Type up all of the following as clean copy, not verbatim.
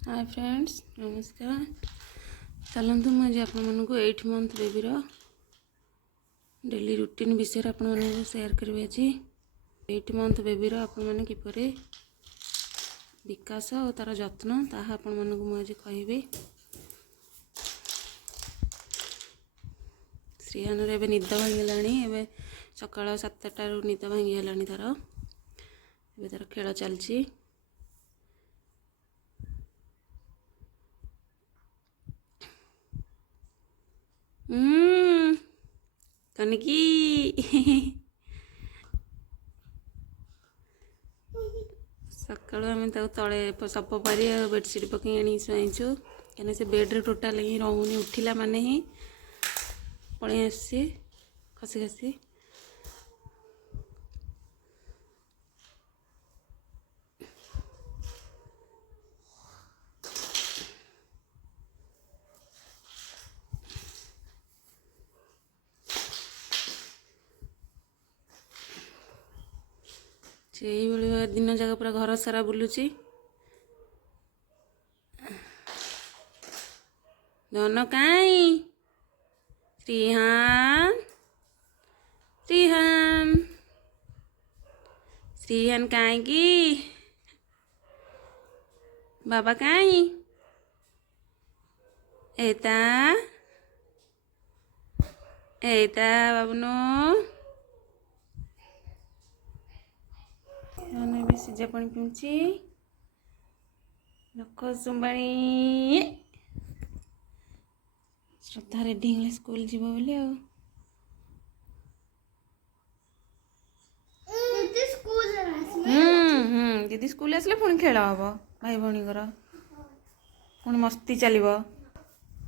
Hi friends नमस्कार। चलतु मुझे आपको 8 मंथ बेबी डेली रूटीन विषय आपको शेयर करी। आज 8 मंथ बेबी आपण किपरि विकास और तार जत्न ताहा आपण मुझे कहि। श्रीहान रे निद भांगला सकाल 7टार निद भांगीगला तार खेल चलती। कनकी सकालू आम तले सप पारि बेडसीट पकई आनी शुआईचु कहीं से बेड्रे टोटाल ही रोनी उठिला माने ही पलि आसी खसी खसी। से दिन जाक पूरा घर सारा बुलूची। धन काई श्रीहान श्रीहान श्रीहान काई की बाबा काई एता एता बाबनो भी सिजा पानी पीऊँची नख सुम्बाणी। श्रद्धा रेडी हो स्कूल जीव बोली दीदी स्कूल आसले पुणी खेल हम भाई भौणी पुणी मस्ती चलो।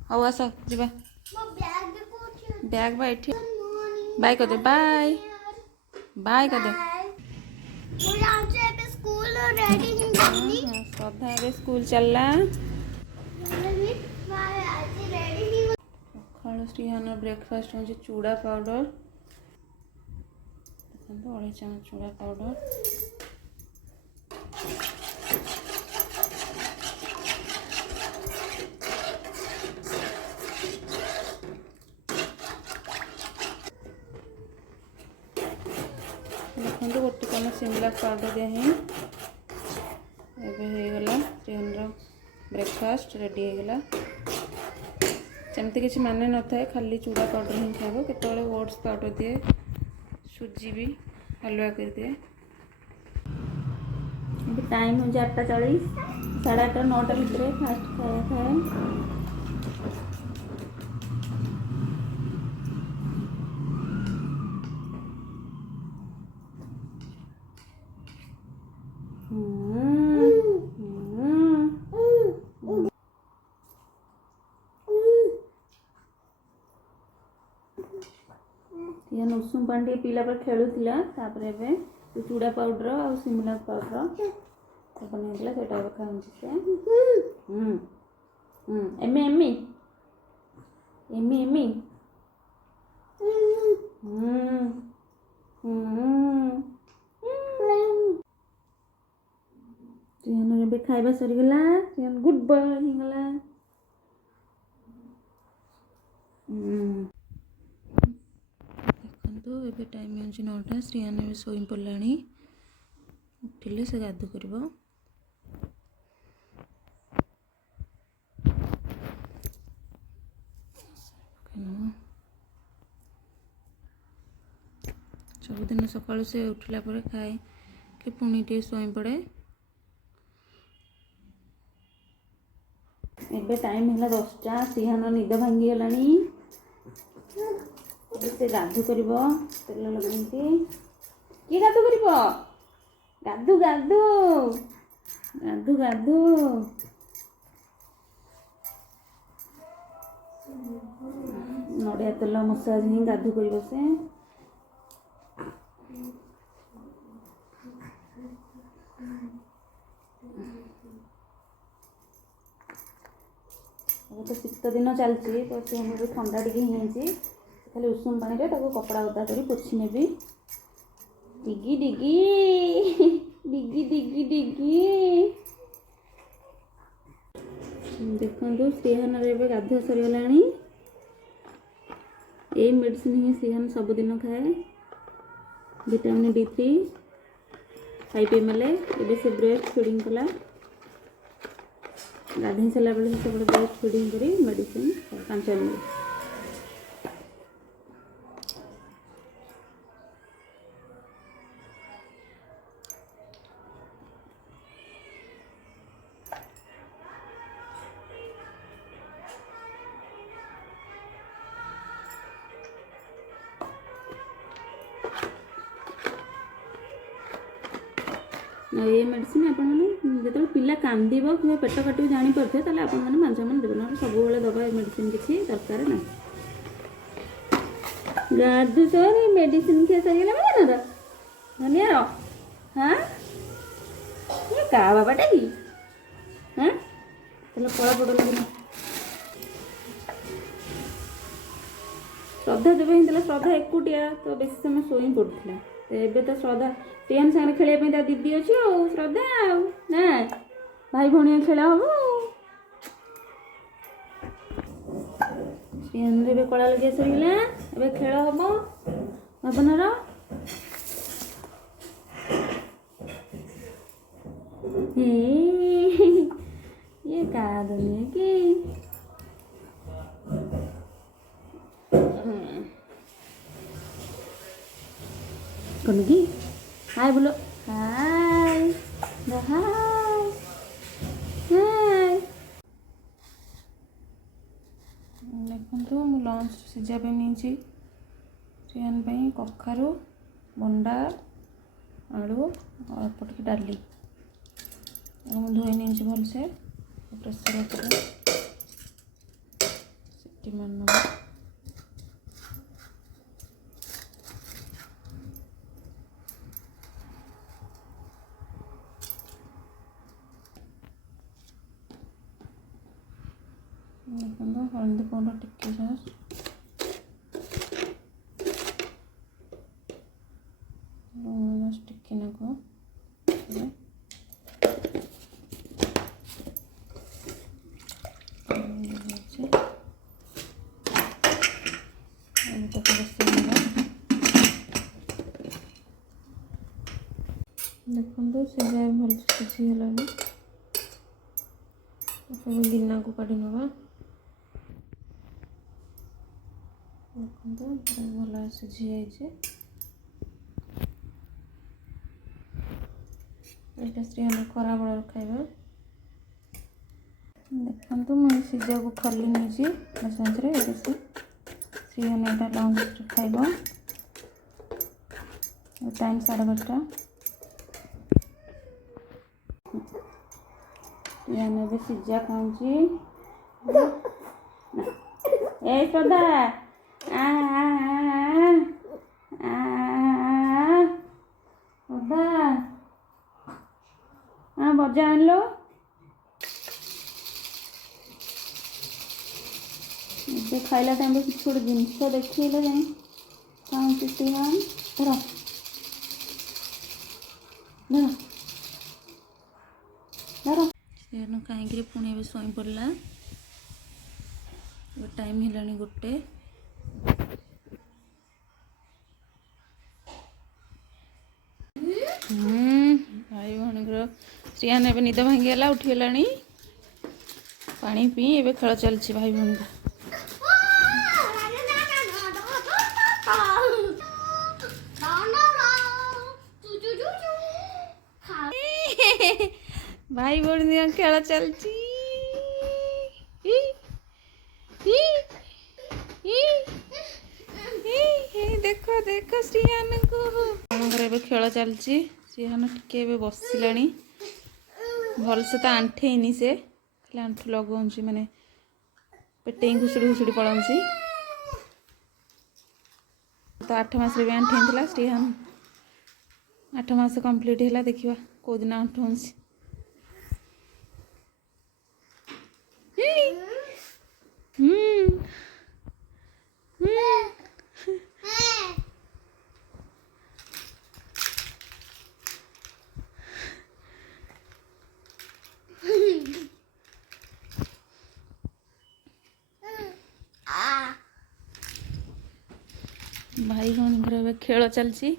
हौ आस जा बैग बाय बाय कर दे बाय बाय कर दे। श्रद्धा ए स्कूल चलला सकाल श्रीहान ब्रेकफास्ट हूँ चूड़ा पाउडर देखो 2.5 चामच चूड़ा पाउडर देखो गोटे चामच सिमला पाउडर दिहे एगला श्रीहान ब्रेकफास्ट रेडी होगला। सेमती किसी माने न था खाली चूड़ा पाउडर ही खाइब केतले ओट्स पाउडर दिए सुजी भी हलवा कर दिए। टाइम हो 8:40 8:30 9टा भितर फास्ट खाया खाए। उषुम पानी पीला पर खेलुला चूड़ा पाउडर और सिमला पाउडर बनेगा से खाऊँ से एमी एमी एमी एमी श्रीहान खाଇବା सरीगला। श्रीहान गुड बॉय होगला। देखो ये टाइम हो 9टा श्रीहान भी शोई पड़ा उठिले से गाधु कर 7 दिन सकाल से उठला पर खाए कि पुणी टे शोई पड़े। एबे टाइम है 10टा श्रीहान निद भांगीगला से गाधु कर तेल लगे किए गाधु कर गाधु गाधु गाधु गाधु नड़िया तेल मसाज ही गाधु कर से तो शीत दिन चलती तो सी भी ठंडा टी खाली उषुम पानी रे कपड़ा उदा कर पोछि नेबी। डिगी डिगी डिगी डिगी डिगी देखो श्रीहान एवं गाधुआ सरीगला ये मेडिसिन ही श्रीहान सबुदिन खाए विटामिन D3 5 ml एवं से ब्रेस्ट फीडिंग कला गाधे सारा बेले सब ब्रेस्ट फीडिंग करी मेडिसिन 5 ml ये मेडिसिन आप जो पिला कांद कि पेट काटे जापे तेल आप मांझामान देवे ना सब दबा मेडिसिन किसी दरकार ना गाधु सर मेडिसिन खिया सरीगला ना धनिया हाँ ये का बाबाटा कि हाँ चलो कला पड़ लगे श्रद्धा जब ही श्रद्धा एकुटिया तो बेस समय शोई पड़ता एवं तो श्रद्धा श्रीहान सागर खेल दीदी अच्छी आ श्रद्धा ना भाई भौणी खेल हम श्रीहान ए कला लगे सरीगला ए खेल हम भावनार ये का दुनिया की कौन हाय बोलो हाय हाय हाय देखो मु लंच सीझा पे नहीं श्रीहान कखारू बंडा आलू और पटकी डाली धोई नहीं भलसे प्रेसर कुकर सीटी मार हल्दी पाउडर टिके टिके नाको देखो सीझा भल सीझीगला सब गिना को काढ़ी नवा देखो भल सीझी जाइए यहाँ श्रीहान खरा बेल खाइबा देखो मुझे सीझा को खोली नहीं से श्रीहान यहाँ लंच खाइब टाइम 12:30 श्रीहान ए सीझा खाऊँगी ए श्रद्धा बजा आन लो ये खाइला टाइम किसी गोटे जिनस देखिए जाए खाऊँ श्रीहान धर धर धर श्रीहान कहीं पुणी शोई पड़ा टाइम है गोटे भाई भौणी श्रीहान ए निद भांगीगला उठीगला पानी पी ए खेल चलती भाई भौणी भाई भौणी खेल चलती देखो देखो श्रीहान को खेल चलती श्रीहान टिके बसला भलसे तो आंठेनी से खाली आंठू लगाऊँच माने पेटे घुषुड़ी घुषुड़ी पड़ाऊँच तो 8 मास भी आंठे श्रीहान 8 मास कंप्लीट है देखा कौ दिन आंठुँच भाई भौणी खेल चलती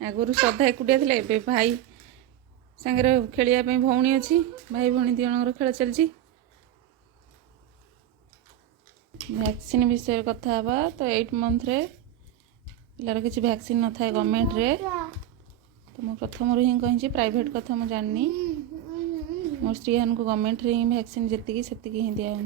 आगुरी श्रद्धा एकुटिया थे ए भाई सांगे खेलिया भौणी अच्छी भाई भौणी दी जन खेल चलती वैक्सीन विषय कथा हवा तो 8 मंथ रे पिलार किसी वैक्सीन न था गवर्नमेंट रे तो मैं प्रथम ही कही प्राइवेट कथा मुझे जाननी मोर स्त्रीहान को गवर्नमेंट रे वैक्सीन जी से ही दिखाई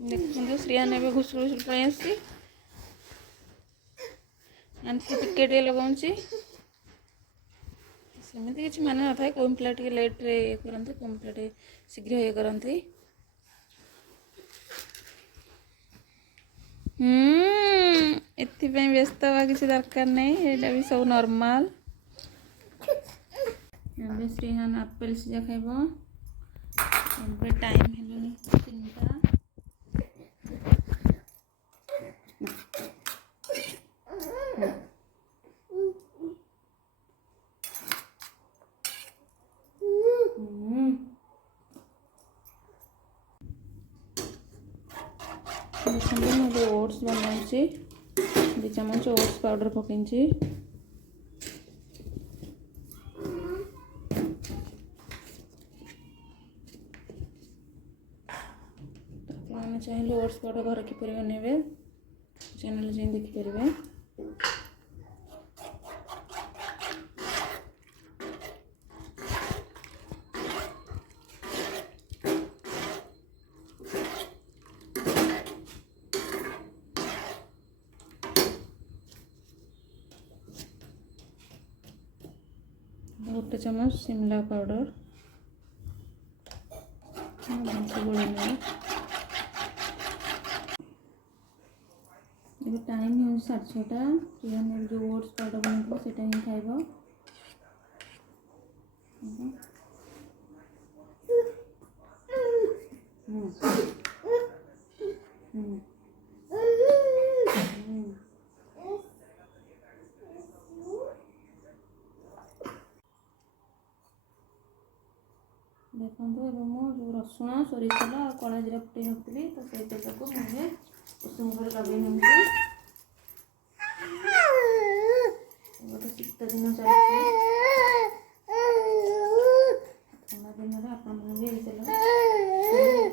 देखो श्रियान ए घुसुर घुसुर पड़े आसी टिकेट लगाऊँ सेमती किसी मान न था कौन पिला लेट्रे ये करते कौन पिला शीघ्र ये करते एपाई व्यस्त हवा किसी दरकार नहीं यहाँ भी सब नॉर्मल श्रीहान आपेल सीजा खाइब टाइम है 3टा मुझे ओट्स बनाऊँगी 2 चम्मच ओट्स पाउडर पकई चाहिए ओट्स पाउडर घर किपर बनेबे चैनल जाए देखिपारे गोटे चम्मच शिमला पाउडर गोल टाइम है 6:30 जो ओट्स पाउडर बन से ही खाइब देखो जो रसुण सोरिष तेल और कला जीरा फुटे रखी तो से तेल को मुझे उषुम लगे गोटे शीत दिन चलती ठंडा दिन आप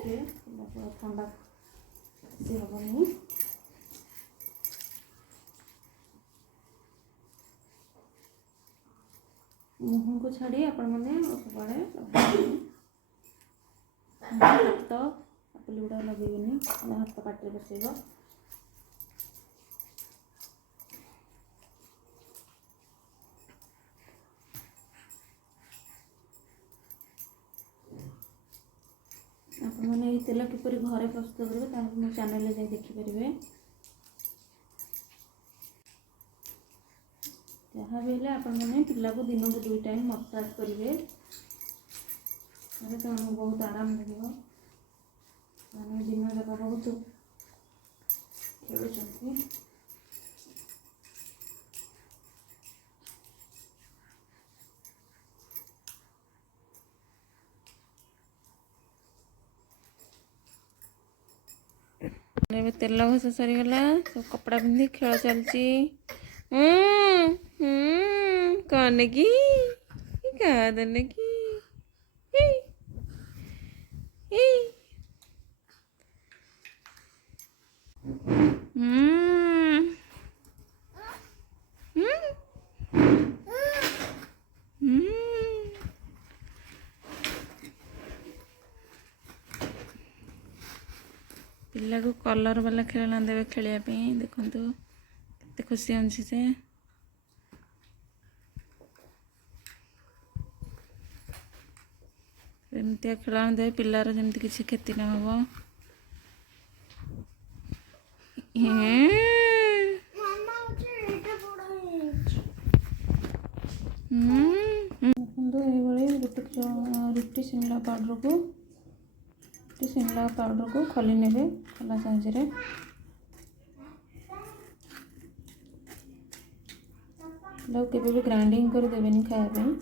तेल ठंडा बेसी हेनी मुहँ को छाड़ी आपण मैंने सब हाथ आपेल गुड़ा लगेनि हाथ पाटे बसैब आपण मैंने तेल किपर घरे प्रस्तुत करेंगे मो चैनल जाए देखिपारे जहाँ भी आपण मैंने पिला को दिन को 2 टाइम मसाज करेंगे तो बहुत आराम लगे मैंने दिन जाक बहुत खेलुं तेल घसा सरीगला सब कपड़ा पिंधि खेल चलती कौन की कहा देने की पिला को कलर वाला खेलना देवे खेलियापी देखु केते खुशी अच्छी से एमती खेलना देवे पिलार जमी किसी क्षति न हो ଦେଖନ୍ତୁ ଏଇଭଳି ରୁଟି ସିମଲା ପାଉଡ଼ରକୁ ଖଲି ନେବେ ଖଲା ସାହାଯ୍ୟରେ। ତାକୁ କେବେ ବି ଗ୍ରାଇଣ୍ଡିଙ୍ଗ କରି ଦେବେନି ଖାଇବା ପାଇଁ।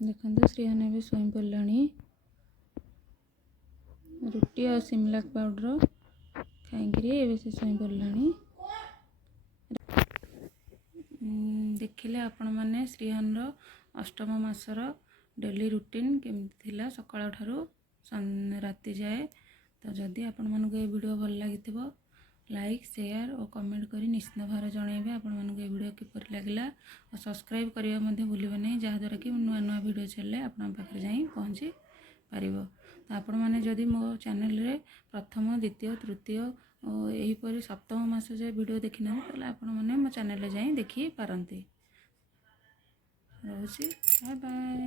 ଦେଖନ୍ତୁ ଶ୍ରୀହାନ ଏବେ ଶୋଇ ପଡ଼ିଲାଣି। ରୁଟି ଆଉ ସିମଲା ପାଉଡ଼ର ଖାଇକିରି ଏବେ ସେ ଶୋଇ ପଡ଼ିଲାଣି। ଦେଖିଲେ ଆପଣମାନେ ଶ୍ରୀହାନର ଅଷ୍ଟମ ମାସର ଡେଲି ରୁଟିନ୍ କେମିତି ଥିଲା ସକାଳ ଠାରୁ ରାତି ଯାଏ। ତ ଯଦି ଆପଣମାନଙ୍କୁ ଏ ଭିଡ଼ିଓ ଭଲ ଲାଗିଥିବ ଲାଇକ୍ ସେୟାର ଓ କମେଣ୍ଟ କରି ନିଶ୍ଚିତ ଭାବରେ ଜଣାଇବେ ଆପଣମାନଙ୍କୁ ଏ ଭିଡ଼ିଓ କିପରି ଲାଗିଲା। ଆଉ ସବସ୍କ୍ରାଇବ୍ କରିବା ମଧ୍ୟ ଭୁଲିବେ ନାହିଁ, ଯାହାଦ୍ୱାରା କି ନୂଆ ନୂଆ ଭିଡ଼ିଓ ଛାଡ଼ିଲେ ଆପଣଙ୍କ ପାଖରେ ଯାଇ ପହଞ୍ଚି ପାରିବ। ତ ଆପଣମାନେ ଯଦି ମୋ ଚ୍ୟାନେଲରେ ପ୍ରଥମ ଦ୍ୱିତୀୟ ତୃତୀୟ ଓ ଏହିପରି ସପ୍ତମ ମାସ ଯାଏ ଭିଡ଼ିଓ ଦେଖିନାହାନ୍ତି ତାହେଲେ ଆପଣମାନେ ମୋ ଚ୍ୟାନେଲରେ ଯାଇ ଦେଖିପାରନ୍ତି। ରହୁଛି, ବାଏ ବାଏ।